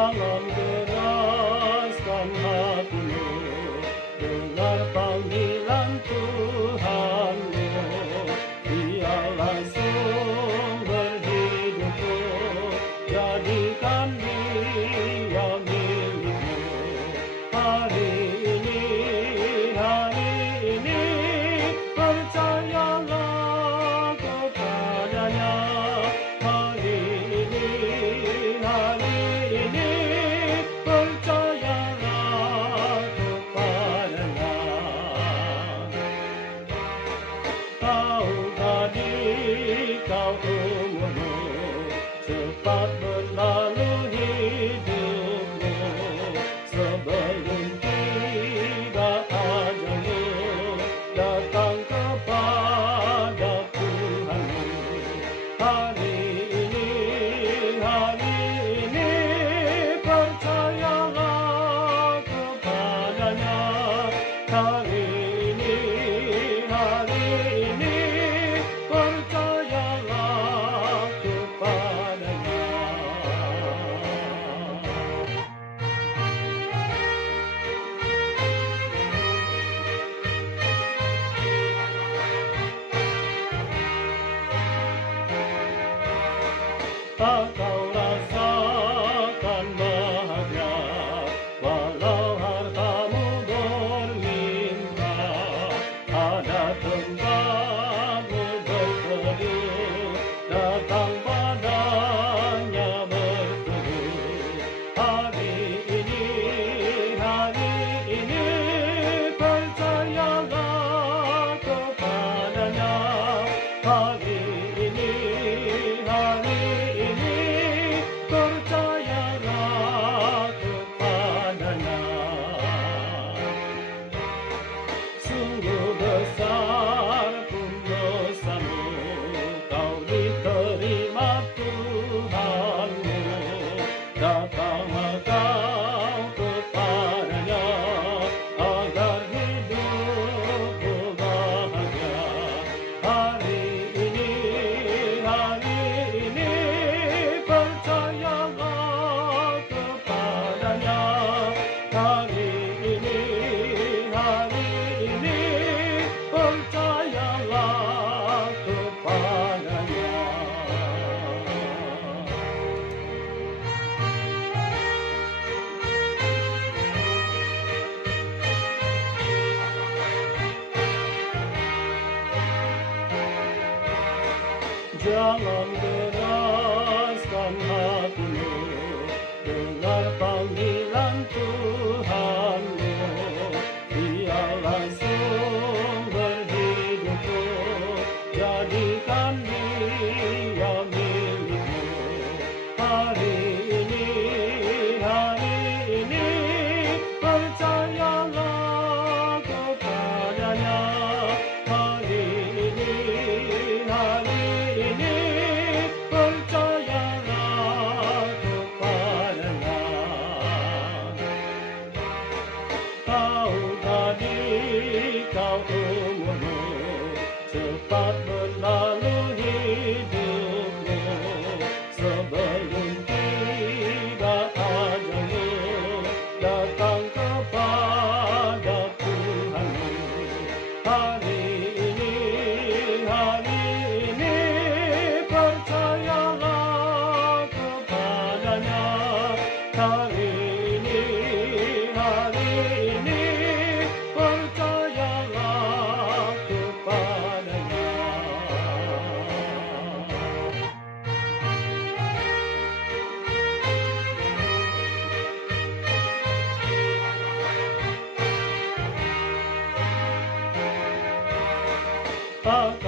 Jangan keraskan hatimu, dengar panggilan Tuhanmu. Dialah sumber hidupmu, jadikan Dia milikmu. Hari ini, percayalah kepadanya. Hari ini, percayalah kepadanya. Tahukah kau umurmu cepat berlalu hidupmu, sebelum tiba ajalmu datang kepada Tuhanmu. Hari ini, percayalah kepadanya. Hari ini, percayalah kepadanya. Tak kau rasakan bahagia, walau hartamu berlimpah. Ada tempatmu berteduh, datang padanya berteduh. Hari ini, percayalah kepadanya. Hari ini, percayalah kepadanya. Sungguh besar pun dosamu, kau diterima Tuhanmu. Datanglah kau kepadanya, agar hidupmu bahagia. Hari ini, percayalah kepadanya. Hari ini, percayalah kepadanya. Jangan keraskan hatimu, dengar panggilan Tuhanmu. Dialah sumber hidupmu, jadikan Dia milikmu. Hari ini, percayalah kepadanya. Hari ini, percayalah kepadanya. Tahukah kau umurmu cepat berlalu hidupmu, sebelum tiba ajalmu datang kepada Tuhanmu. Hari ini, percayalah kepadanya. Hari ini, percayalah kepadanya. Tak